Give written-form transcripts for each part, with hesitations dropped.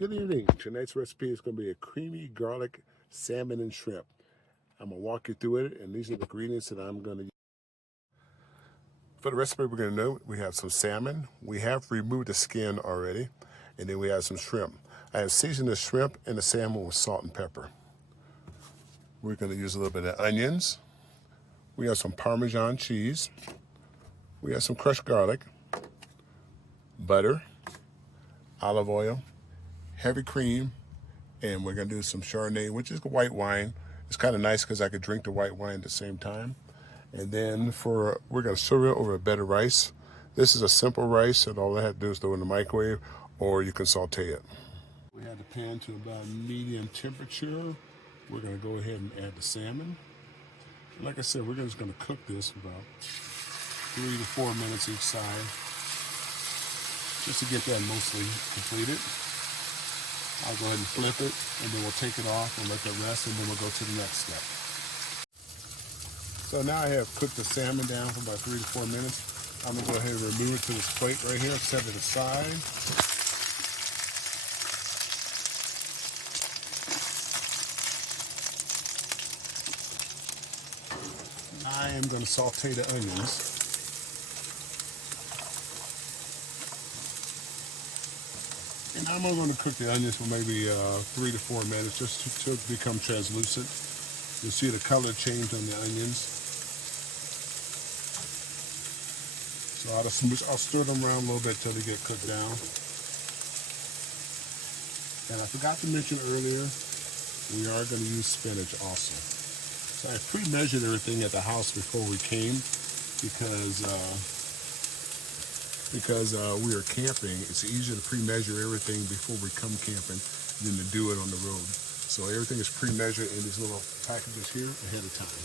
Good evening. Tonight's recipe is going to be a creamy garlic salmon and shrimp. I'm going to walk you through it, and these are the ingredients that I'm going to use. For the recipe, we're going to know we have some salmon. We have removed the skin already, and then we have some shrimp. I have seasoned the shrimp and the salmon with salt and pepper. We're going to use a little bit of onions. We have some Parmesan cheese. We have some crushed garlic, butter, olive oil, heavy cream, and we're going to do some Chardonnay, which is white wine. It's kind of nice because I could drink the white wine at the same time. And then we're going to serve it over a bed of rice. This is a simple rice, and all I have to do is throw it in the microwave, or you can saute it. We have the pan to about medium temperature. We're going to go ahead and add the salmon. Like I said, we're just going to cook this about 3 to 4 minutes each side, just to get that mostly completed. I'll go ahead and flip it, and then we'll take it off and let that rest, and then we'll go to the next step. So now I have cooked the salmon down for about 3 to 4 minutes. I'm going to go ahead and remove it to this plate right here, set it aside. I am going to saute the onions. And I'm only going to cook the onions for maybe 3 to 4 minutes, just to become translucent. You'll see the color change on the onions. So I'll stir them around a little bit till they get cooked down. And I forgot to mention earlier, we are going to use spinach also. So I pre-measured everything at the house before we came because we are camping. It's easier to pre-measure everything before we come camping than to do it on the road. So everything is pre-measured in these little packages here ahead of time.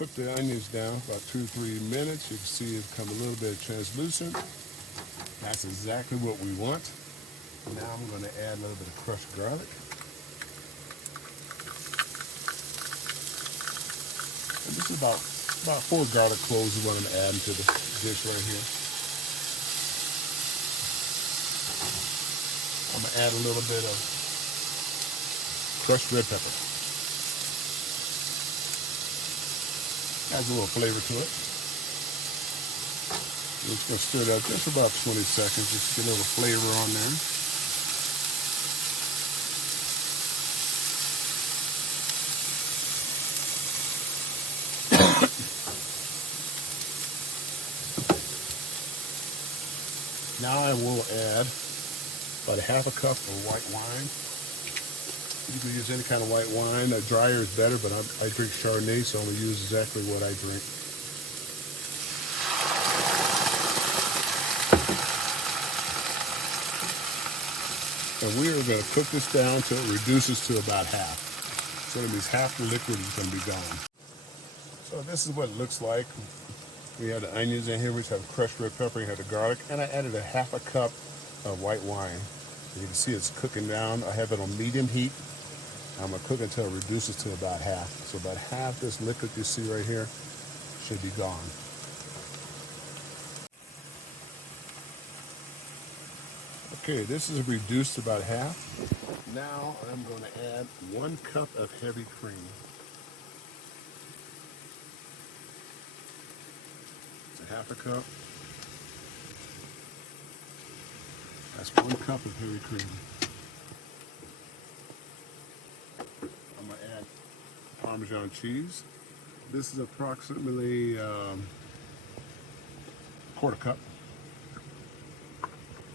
Cook the onions down for about 2 to 3 minutes. You can see it become a little bit translucent. That's exactly what we want. Now I'm going to add a little bit of crushed garlic. And this is about 4 garlic cloves is what I'm adding to the dish right here. I'm going to add a little bit of crushed red pepper. Adds a little flavor to it. We're just going to stir it up just for about 20 seconds, just to get a little flavor on there. Now I will add about 1/2 cup of white wine. You can use any kind of white wine. Drier is better, but I drink Chardonnay, so I'm going to use exactly what I drink. And we are going to cook this down until it reduces to about half. So that means half the liquid is going to be gone. So this is what it looks like. We have the onions in here, which have crushed red pepper, you have the garlic, and I added 1/2 cup of white wine. You can see it's cooking down. I have it on medium heat. I'm going to cook until it reduces to about half. So about half this liquid you see right here should be gone. Okay, this is reduced to about half. Now I'm going to add 1 cup of heavy cream. It's 1/2 cup. That's 1 cup of heavy cream. I'm going to add Parmesan cheese. This is approximately 1/4 cup.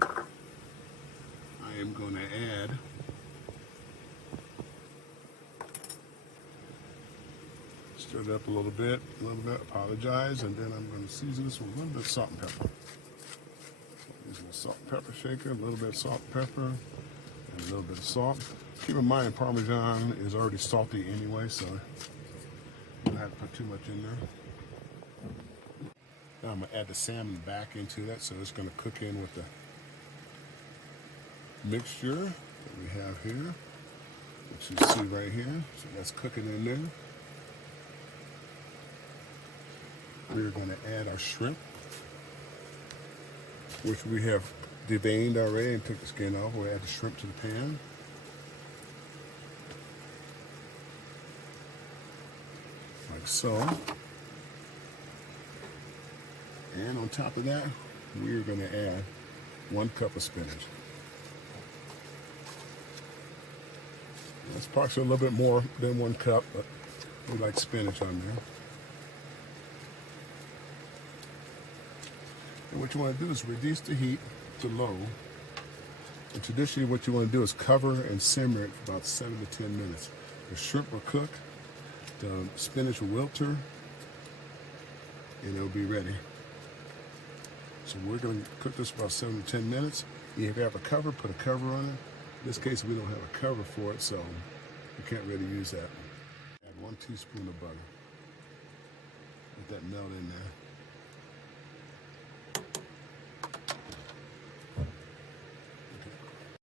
I am going to add stir it up a little bit, apologize, and then I'm going to season this with a little bit of salt and pepper. Using a salt and pepper shaker, a little bit of salt and pepper, and a little bit of salt. Keep in mind, Parmesan is already salty anyway, so you don't have to put too much in there. Now I'm going to add the salmon back into that, so it's going to cook in with the mixture that we have here, which you see right here. So that's cooking in there. We're going to add our shrimp, which we have deveined already and took the skin off. We'll add the shrimp to the pan. Like so. And on top of that, we're going to add 1 cup of spinach. It's probably a little bit more than 1 cup, but we like spinach on there. And what you want to do is reduce the heat to low. And traditionally what you want to do is cover and simmer it for about 7 to 10 minutes. The shrimp will cook, the spinach will wilter, and it'll be ready. So we're going to cook this for about 7 to 10 minutes. If you have a cover, put a cover on it. In this case, we don't have a cover for it, so you can't really use that. Add 1 teaspoon of butter. Let that melt in there.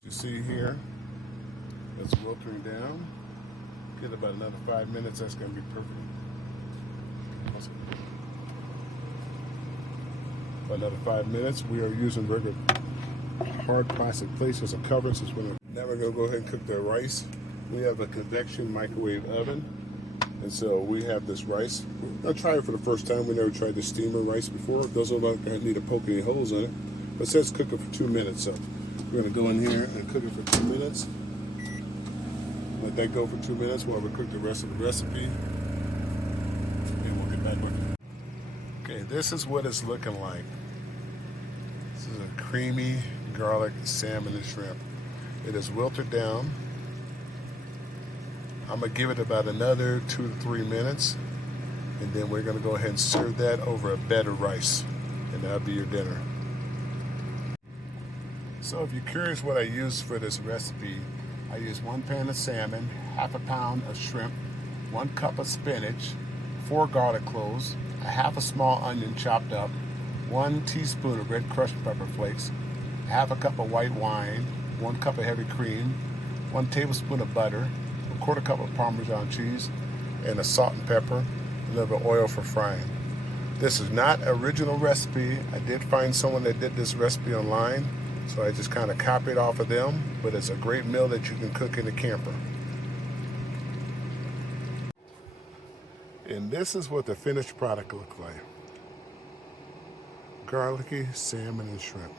You see here, it's wiltering down. Get about another 5 minutes, that's going to be perfect. About another 5 minutes, we are using regular hard plastic plates as a cover. Now we're going to go ahead and cook the rice. We have a convection microwave oven, and so we have this rice. I'll try it for the first time. We never tried the steamer rice before. It doesn't look like I need to poke any holes in it, but it says cook it for 2 minutes. So we're going to go in here and cook it for 2 minutes. Let that go for 2 minutes while we cook the rest of the recipe, and we'll get back with it. Okay, this is what it's looking like. This is a creamy garlic salmon and shrimp. It is wilted down. I'm going to give it about another 2 to 3 minutes, and then we're going to go ahead and serve that over a bed of rice, and that'll be your dinner. So if you're curious what I use for this recipe, I use 1 pan of salmon, half a pound of shrimp, 1 cup of spinach, 4 garlic cloves, a half a small onion chopped up, 1 teaspoon of red crushed pepper flakes, half a cup of white wine, 1 cup of heavy cream, 1 tablespoon of butter, a 1/4 cup of Parmesan cheese, and a salt and pepper, a little bit of oil for frying. This is not an original recipe. I did find someone that did this recipe online, so I just kind of copied off of them, but it's a great meal that you can cook in a camper. And this is what the finished product looks like. Garlicky salmon and shrimp.